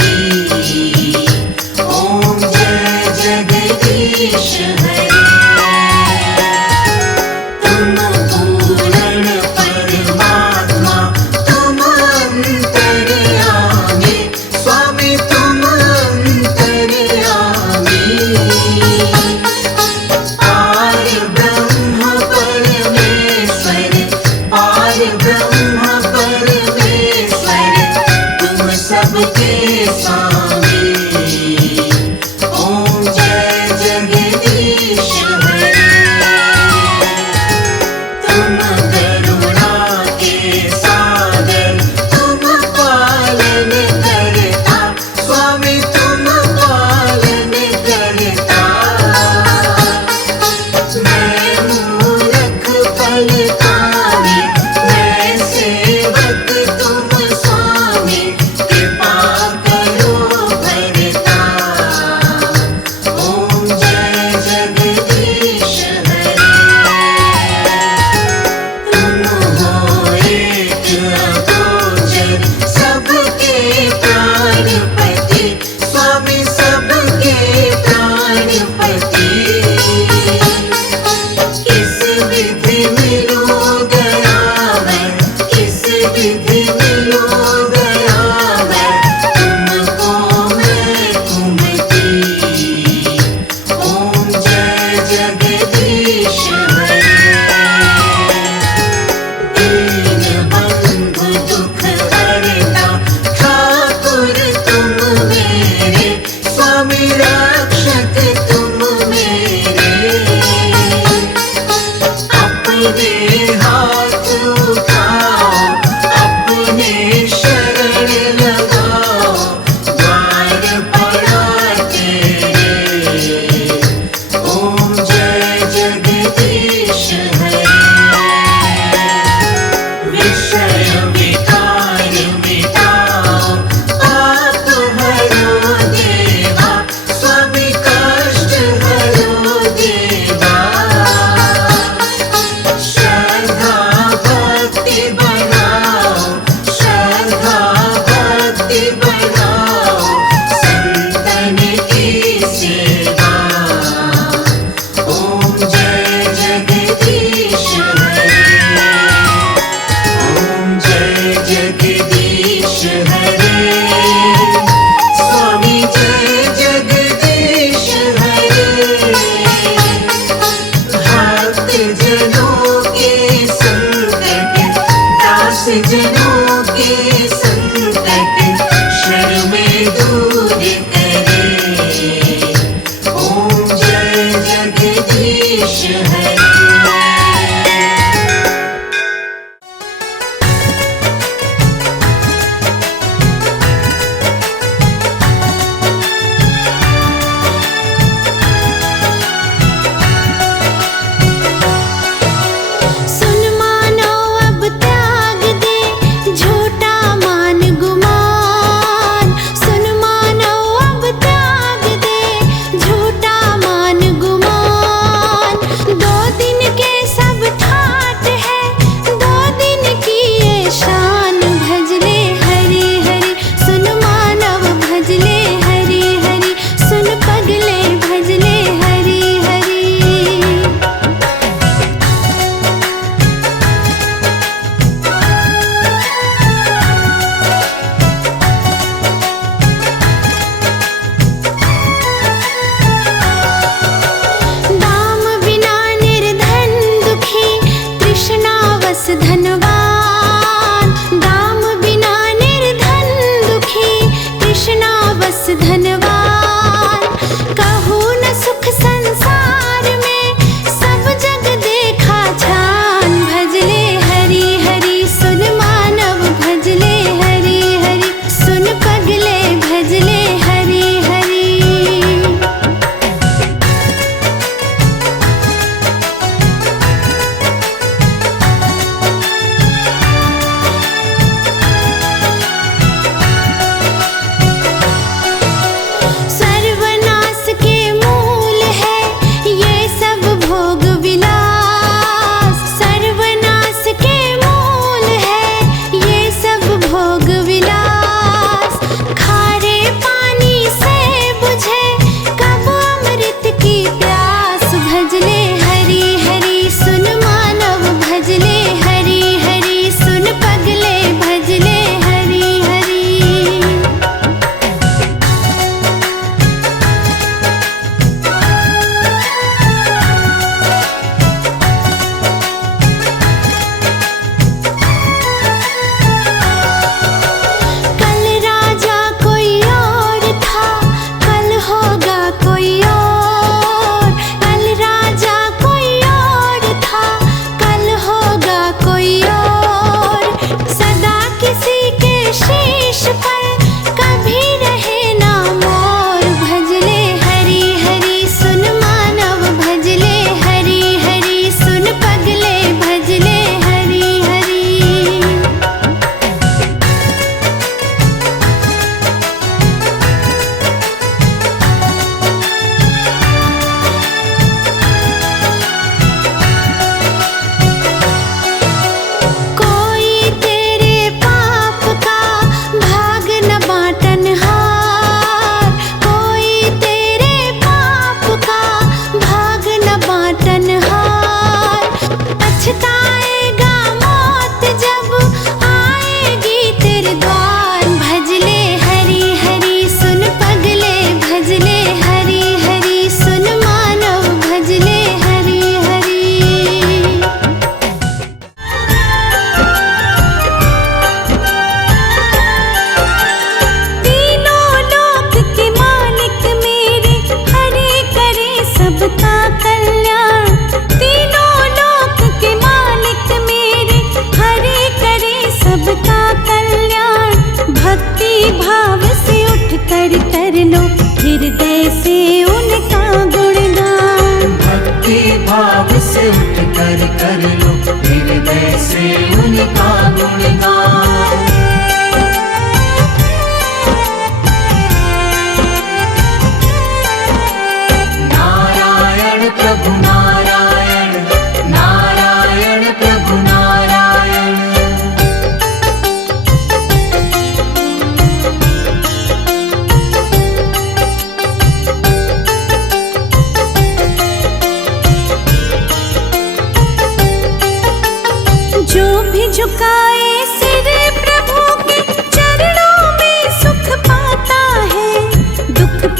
की। ओम जय जगदीश हरे। तुम पूर्ण परमात्मा, तुम अंतर्यामी, स्वामी तुम अंतर्यामी। पार ब्रह्म परमेश्वर, पार ब्रह्म परमेश्वर, तुम सबके स्वामी। ओम जय जगदीश हरे। तुम करुणा के सागर, तुम पालन करता, स्वामी तुम पालन करता। मैं मूर्ख पलकारी, मैं सेवक तुम स्वामी, कृपा करो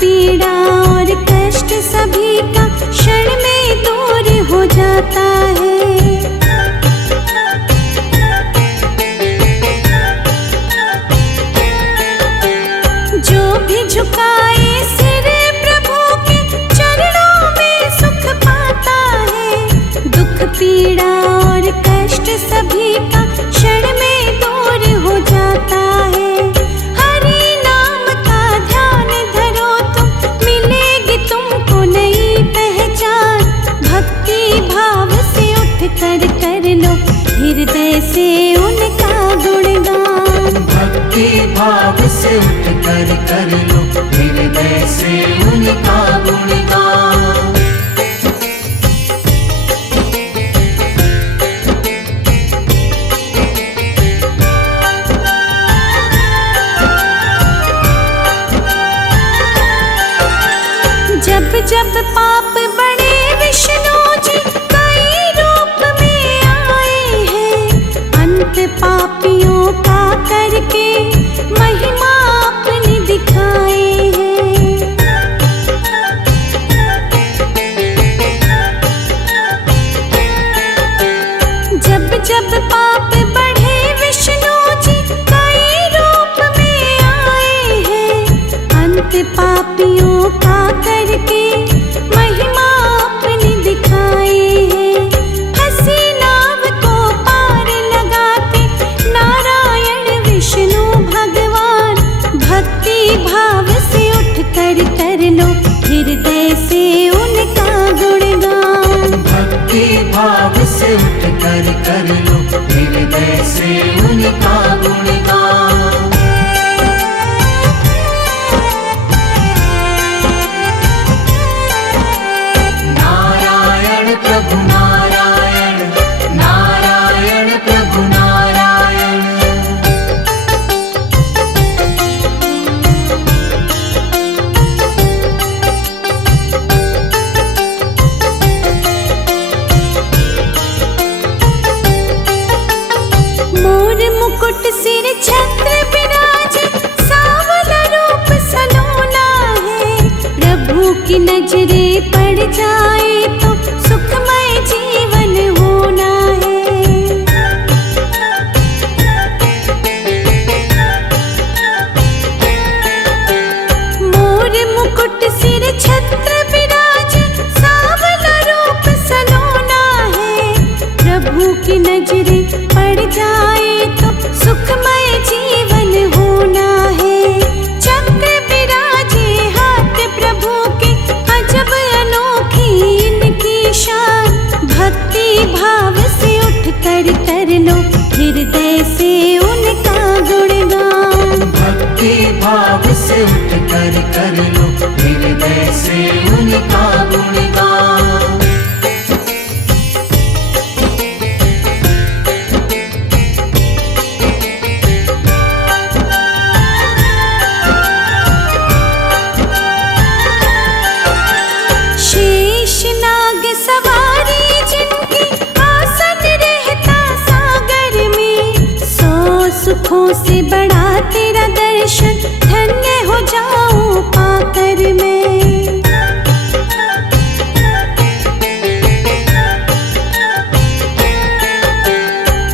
पीड़ा और कष्ट सभी का क्षण में दूर हो जाता है। जो भी झुकाए सिर प्रभु के चरणों में सुख पाता है। दुख पीड़ा और कष्ट सभी का क्षण में दूर हो जाता है। हरि नाम का ध्यान धरो तुम, मिलेगी तुमको नई पहचान। भक्ति भाव से उठ कर लो हृदय से उनका गुणगान। भक्ति भाव से उठ कर लो हृदय से उनका गुणगान। जब जब पाप बड़े विष्णु जी कई रूप में आए हैं। अंत पापियों का करके महिमा अपनी दिखाए हैं। जब जब पाप बढ़े विष्णु जी कई रूप में आए हैं। अंत पापियों का करके महिमा अपनी दिखाए हैं। हंसी नाव को पार लगाते नारायण विष्णु भगवान। भक्ति भाव से उठ कर लो हृदय से उनका गुणगान। भक्ति भाव से उठ कर लो हृदय से उनका गुणगान। नारायण प्रभु नारायण, नारायण प्रभु नारायण। मोर मुकुट सिर छत्र विराजे, सांवला रूप सलोना है। प्रभु की नजरे पड़ जाए तो सुखमय जीवन होना है। मोर मुकुट सिर छत्र विराजे, सांवला रूप सलोना है। प्रभु की नजरे पड़ जाए तो सुखमय जीवन होना है। चक्र विराजे हाथ प्रभु के, अजब अनोखी इनकी शान। भक्ति भाव से उठ कर लो हृदय से उनका गुणगान। भक्ति भाव से उठ कर लो हृदय से उनका गुणगान। शेष नाग सवारी जिनकी, आसन रहता सागर में। 100 सुखों से बड़ा तेरा दर्शन, धन्य हो जाऊं पाकर मैं।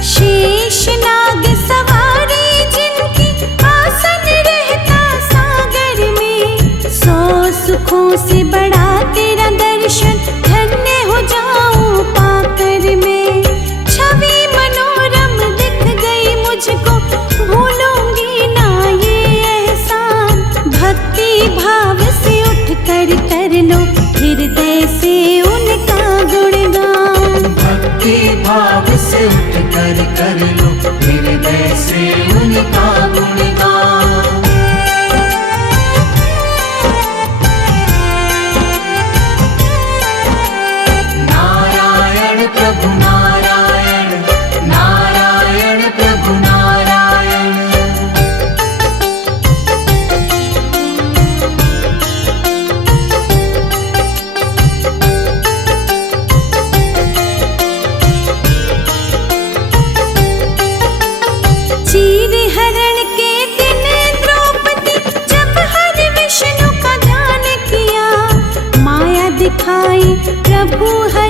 शेष नाग सवारी जिनकी, आसन रहता सागर में। 100 सुखों से बड़ा तेरा दर्शन, धन्य हो जाऊं पाकर मैं। छवि मनोरम दिख गई मुझको, भूलूंगी ना ये एहसान। भक्ति भाव से उठ कर लो हृदय से उनका गुणगान। भक्ति भाव से उठ कर लो हृदय से उनका गुणगान। प्रभु हरि